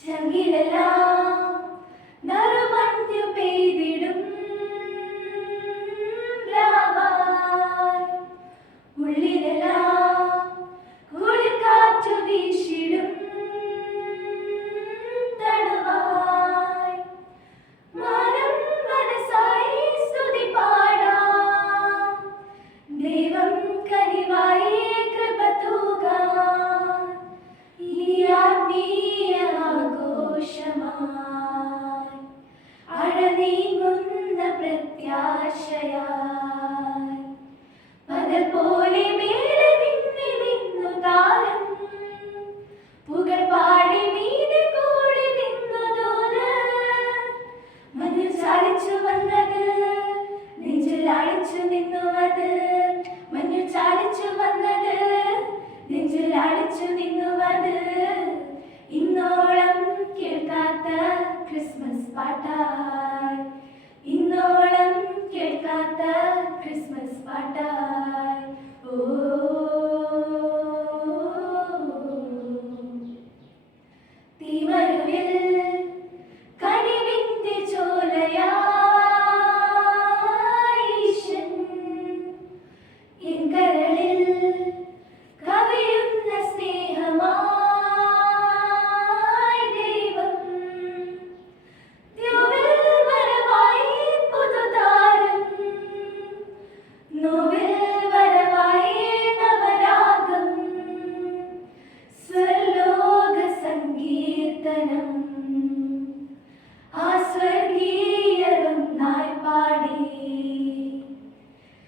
ചങ്കിലെല്ലാം നറുമഞ്ഞു പെയ്തിടും രാവായി, ഉള്ളിലെല്ലാം കുളിർക്കാറ്റു വീശിടും തണുവായി. മാനം മനസ്സായി സ്തുതി പാടാം, ദൈവം കനിവായി കൃപ തൂകാൻ. ഈ ആത്മീയ ആഘോഷമായി അഴനീങ്ങുന്ന പ്രത്യാശയായി, പകൽ പോലെ മേലെ മിന്നി നിന്നു താരം, പുകൾ പാടി മീതെ കൂടി നിന്നു ദൂതൻ. മഞ്ഞിൽ ചാലിച്ചു വന്നത്, നെഞ്ചിൽ അടിച്ചു നിന്നുവത്. മഞ്ഞിൽ ചാലിച്ചു വന്നത്, നെഞ്ചിൽ അടിച്ചു നിന്നുവത്. ഇന്നോളം കേൾക്കാത്ത ക്രിസ്മസ് പാട്ടായി, ഇന്നോളം കേൾക്കാത്ത ക്രിസ്മസ് പാട്ടായി. ഓ തീമരുവിൽ കനിവിന്റെ ചോലയായി ഈശൻ, എൻ കരളിൽ കവിയുന്ന സ്നേഹമായി ദൈവം. ദ്യോവിൽ വരവായി പുതുതാരം, നോവിൽ വരവായി നവരാഗം. സ്വർലോക സങ്കീർത്തനം ആ സ്വർഗീയരൊന്നായി പാടി.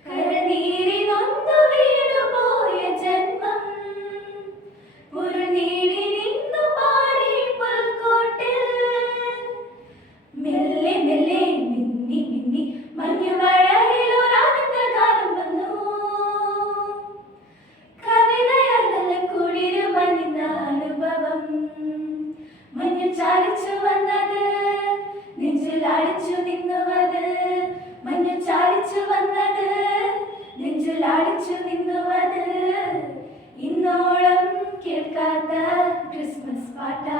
കരനീരി നൊന്തു വീണുപോയ ജന്മം പുറനീടി നിന്നു പാടി പുൽക്കൂട്ടിൽ. മെല്ലെ മെല്ലെ മിന്നി മിന്നി മഞ്ഞുമഴയിൽ ഒരാനന്ദഗാനം വന്നു. കവിതയല്ല കുളിരുമണിന്ന അനുഭവം. മഞ്ഞു ചാലിച്ചു വന്നത്, നെഞ്ചിൽ അടിച്ചു നിന്നുവത്. മഞ്ഞു ചാലിച്ചു വന്നത്, നെഞ്ചിൽ അടിച്ചു നിന്നുവത്. ഇന്നോളം കേൾക്കാത്ത ക്രിസ്മസ് പാട്ടാ.